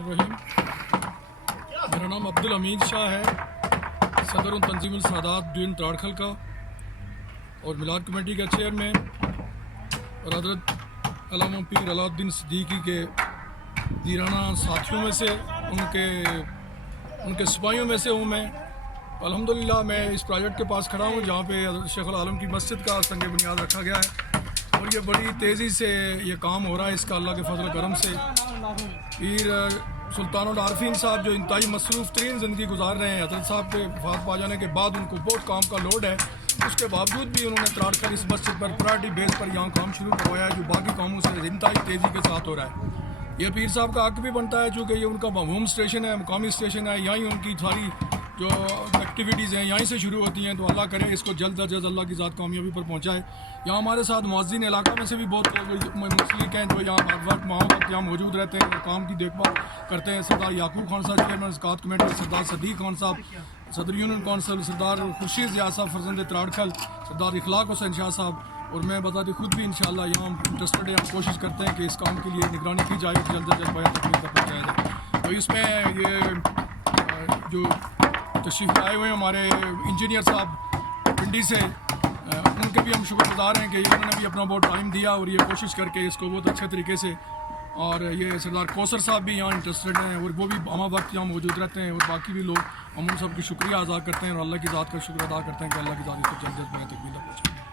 बिस्मिल्लाहिर्रहमानिर्रहीम। मेरा नाम अब्दुल हमीद शाह है, सदर तंजीम सादात दिन त्राड़खल का और मिलाद कमेटी का चेयरमैन, और हज़रत अल्लामा पीर अलाउद्दीन सिद्दीकी के दीराना साथियों में से, उनके सिपाहियों में से हूँ मैं। अल्हम्दुलिल्लाह मैं इस प्रोजेक्ट के पास खड़ा हूँ जहाँ पे शेखुल आलम की मस्जिद का संग बुनियाद रखा गया है और ये बड़ी तेज़ी से ये काम हो रहा है इसका अल्लाह के फजल करम से। पीर सुल्तानुल आरफीन साहब जो इंतहाई मसरूफ़ तरीन ज़िंदगी गुजार रहे हैं, हज़रत साहब के वफ़ात पा जाने के बाद उनको बहुत काम का लोड है, उसके बावजूद भी उन्होंने त्राड़खल इस मस्जिद पर प्रायोरिटी बेस पर यहाँ काम शुरू करवाया है जो बाकी कामों से इंतहाई तेज़ी के साथ हो रहा है। ये पीर साहब का हक भी बनता है चूँकि ये उनका होम स्टेशन है, मुकामी स्टेशन है, यहीं उनकी सारी जो एक्टिविटीज़ हैं यहीं से शुरू होती हैं। तो अल्लाह करे इसको जल्द अज जल्द अल्लाह की ज़ात कामयाबी पर पहुँचाए। यहाँ हमारे साथ मुअज़्ज़िन इलाका में से भी बहुत लोग मुस्लिक हैं जो यहाँ हर वक्त माओ वक्त यहाँ मौजूद रहते हैं, काम की देखभाल करते हैं। सरदार याकूब खान साहब चेयरमैन ज़कात कमेटी, सरदार सदीक खान साहब सदर यूनियन कौंसिल, सरदार खुर्शीद ज़िया साहब फर्जंद त्राड़खल, सरदार इखलाक हुसैन शाह साहब और मैं बताती खुद भी इंशाअल्लाह यहाँ इंटरेस्टेड है। हम कोशिश करते हैं कि इस काम के लिए निगरानी की जाए, जल्द अज जल्द बयान तकमील तक पहुँचाया जाए। तो इसमें ये जो तशरीफ़ आए हुए हैं हमारे इंजीनियर साहब पिंडी से, उनके भी हम शुक्रगुजार हैं कि इन्होंने भी अपना बहुत टाइम दिया और ये कोशिश करके इसको बहुत अच्छे तरीके से, और ये सरदार कौसर साहब भी यहाँ इंटरेस्टेड हैं और वो भी हम वक्त यहाँ मौजूद रहते हैं, और बाकी भी लोग हम उन सब की शुक्रिया अदा करते हैं और अल्लाह की ज़ात का शुक्र अदा करते हैं कि अल्लाह की ज़ात इसको जल्द अज जल्द तकमील तक पहुँचाए।